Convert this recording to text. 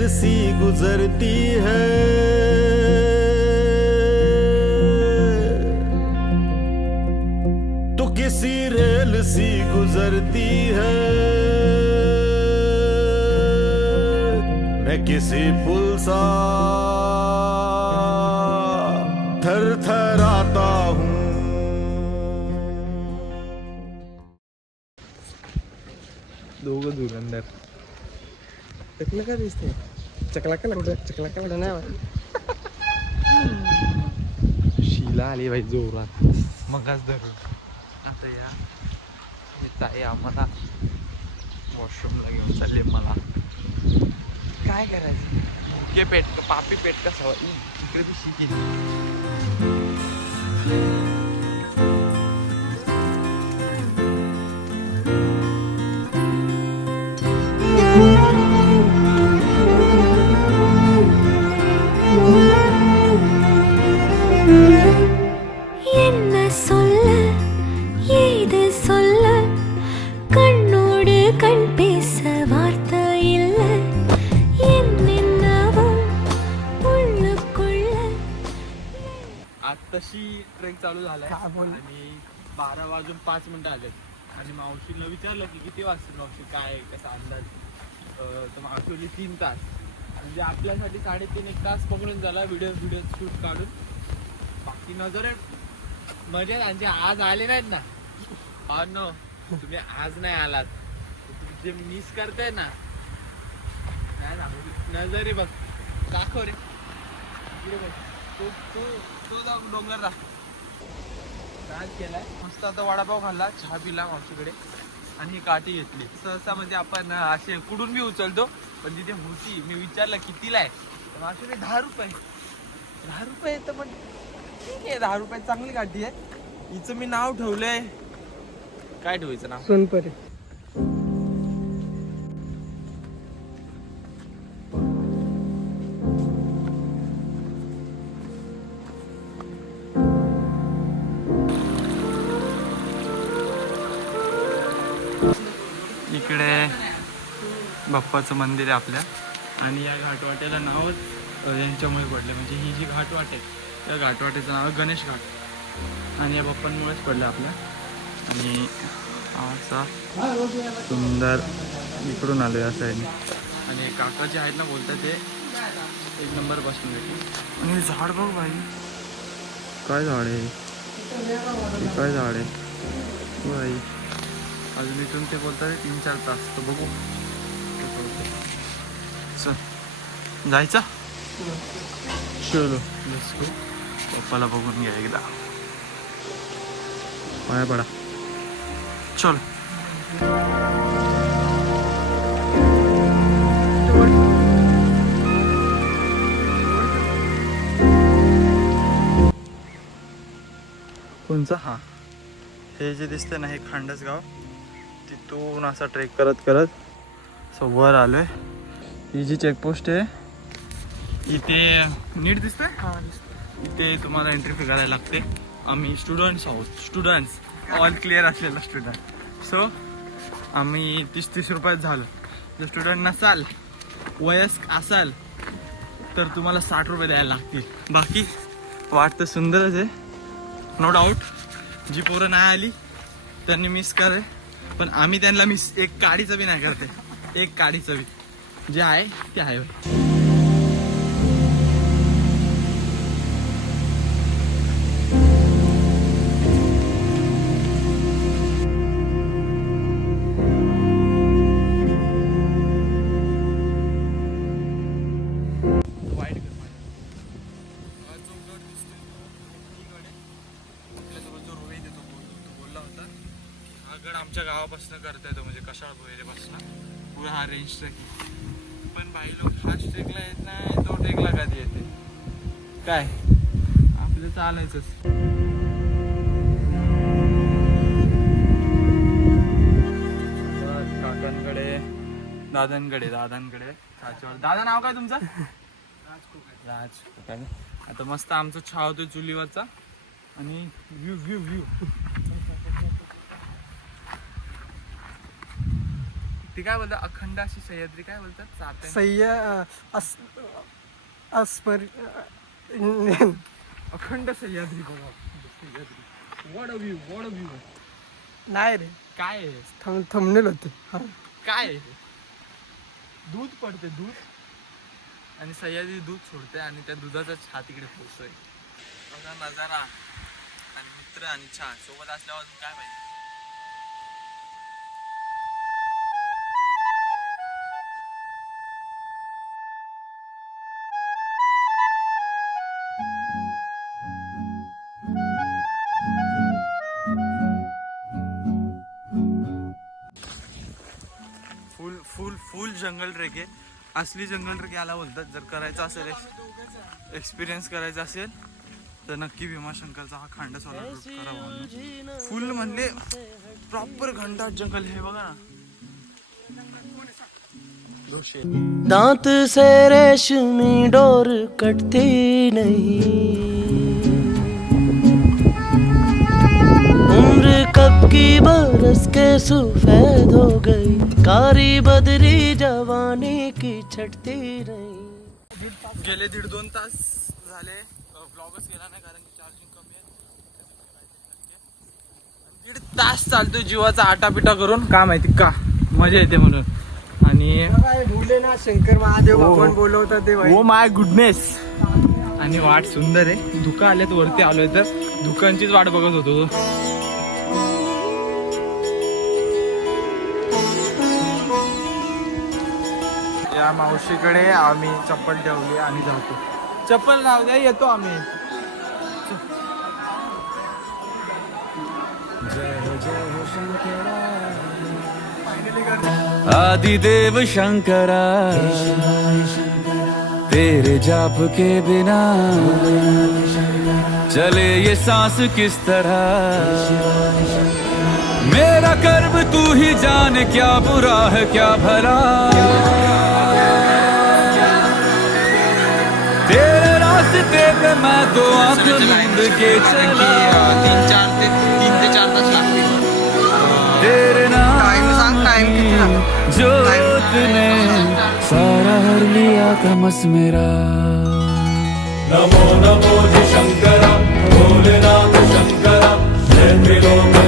Rail C गुजरती है, तो किसी रेल सी गुजरती है, मैं किसी पुल सा थरथराता हूँ। दोघं धुरंदर चकला का दिसते चकला का नाही शिला आली बाई जोरात मगाच धरून आता या येत आहे आम्हाला वॉशरूमला घेऊन चालले मला काय करायचं भुके पेट पापी पेट का सवय इकडे बी शिकी आत्ताशी ट्रेक चालू झालाय आणि 12 वाजून 5 मिनिटं आलेत आणि मावशीला विचारलं की किती वाजता मावशी काय कसा अंदाज तर मावशी 3 तास म्हणजे आपल्यासाठी 3.5-1 तास पकडून झाला व्हिडिओ शूट काढून बाकी नजर म्हणजे त्यांचे आज आले नाहीत ना हा नो तुम्ही आज नाही आलात जे मिस करताय ना नजरे बघ दाखव रे इकडे बघ तो डोंगर काय केलाय मस्त आता वडापाव खाल्ला चहा पिला मावशीकडे आणि ही काठी घेतली सहसा म्हणजे आपण असे कुठून बी उचलतो पण तिथे होती मी विचारलं कितीला आहे तर मावशीने 10 रुपये तर पण ठीक आहे 10 रुपये चांगली काठी आहे हिचं मी नाव ठेवलंय काय ठेवायचं नाव सोनपरी इकडे बाप्पाचं मंदिर आहे आपल्या आणि या घाटवाट्याला नावच यांच्यामुळे पडलं म्हणजे ही जी घाटवाट आहे त्या घाटवाट्याचं नाव गणेश घाट आणि या बाप्पांमुळेच पडलं आपल्या आणि असा सुंदर इकडून आलो या साईडने आणि काका जे आहेत ना बोलतात ते 1 नंबर बसून भेटले आणि झाड बघ भाई काय झाड आहे काय झाड आहे भाई अजून इथून ते बोलतात 3-4 तास तर बघू चल जायचं चलो पप्पाला बघून घ्या एकदा पाया पडा चल कोणचा हा हे जे दिसते ना हे खांडस गाव तिथून असा ट्रेक करत करत वर आलोय ही जी चेकपोस्ट आहे इथे नीट दिसतंय हा दिसतंय इथे तुम्हाला एंट्री फी करायला लागते आम्ही स्टुडंट्स आहोत स्टुडंट्स ऑल क्लिअर असलेला स्टुडंट सो आम्ही 30 रुपयात झालो जर स्टुडंट नसाल वयस्क असाल तर तुम्हाला 60 रुपये द्यायला लागतील बाकी वाट तर सुंदरच आहे नो डाऊट जी पोरं नाही आली त्यांनी मिस करे पण आम्ही त्यांना मिस एक काडीचं बी नाही करते एक काडीचं बी जे आहे ते आहे आमच्या गावापासून करता येतो म्हणजे कशाळ भोयरेपासून पुरा हा रेंज ट्रेकिंग पण बाई लोक हा ट्रेकला येत नाही तो ट्रेकला कधी येते काय आपलं चालायचंच काकांकडे दादांकडे दादा नाव काय तुमचं राज आता मस्त आमचा चहा होतो चुलीवरचा आणि व्ह्यू ती काय बोलतात अखंड अशी सह्याद्री काय बोलतात चाहते अखंड सह्याद्री बघा वॉट व्ह्यू नाही रे काय आहे? थंबनेल होते काय आहे? दूध पडते दूध आणि सह्याद्री दूध सोडते आणि त्या दुधाचा छा तिकडे पोचतोय बघा नजारा आणि मित्र आणि छा सोबत असल्यावर अजून काय पाहिजे. फुल फुल फुल जंगल ट्रेक आहे. असली जंगल ट्रेक याला बोलतात. जर करायचं असेल एक्सपिरियन्स करायचा असेल तर नक्की भीमाशंकरचा हा खांड सोला करावा. फुल म्हणजे प्रॉपर घंटाट जंगल हे बघा ना. दांत से रेशमी डोर कटती नहीं, उम्र कब की बरस के सफेद हो गई, कारी बदरी जवानी की छटती नहीं. गेले 1.5-2 तास झाले ब्लॉगच केला नाही कारण की चार्जिंग कमी आहे. 1.5 तास चालतोय जीवाचा आटापिटा करून. का माहिती का मजा येते म्हणून. आणि भूले ना शंकर महादेव भगवान बोलवतात ते ओ माय गुडनेस. आणि वाट सुंदर आहे. धुकं आल्यात वरती आलोय तर धुकांचीच वाट बघत होतो. या मावशीकडे आम्ही चप्पल ठेवली आणि जातो. चप्पल लाव द्या येतो आम्ही. आदिदेव शंकरा तेरे जाप के बिना चले ये सांस किस तरह, मेरा कर्म तू ही जाने क्या बुरा है क्या भला, तेरे रास्ते पे मैं तो आंख मूंद के चला. 3 ते 4 तास लागतील. तेरे नाम जोत ने सारा हर लिया तमस मेरा. नमो नमो जी शंकरा भोलेनाथ शंकरा जय त्रिलोक